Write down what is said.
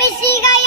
മിശിക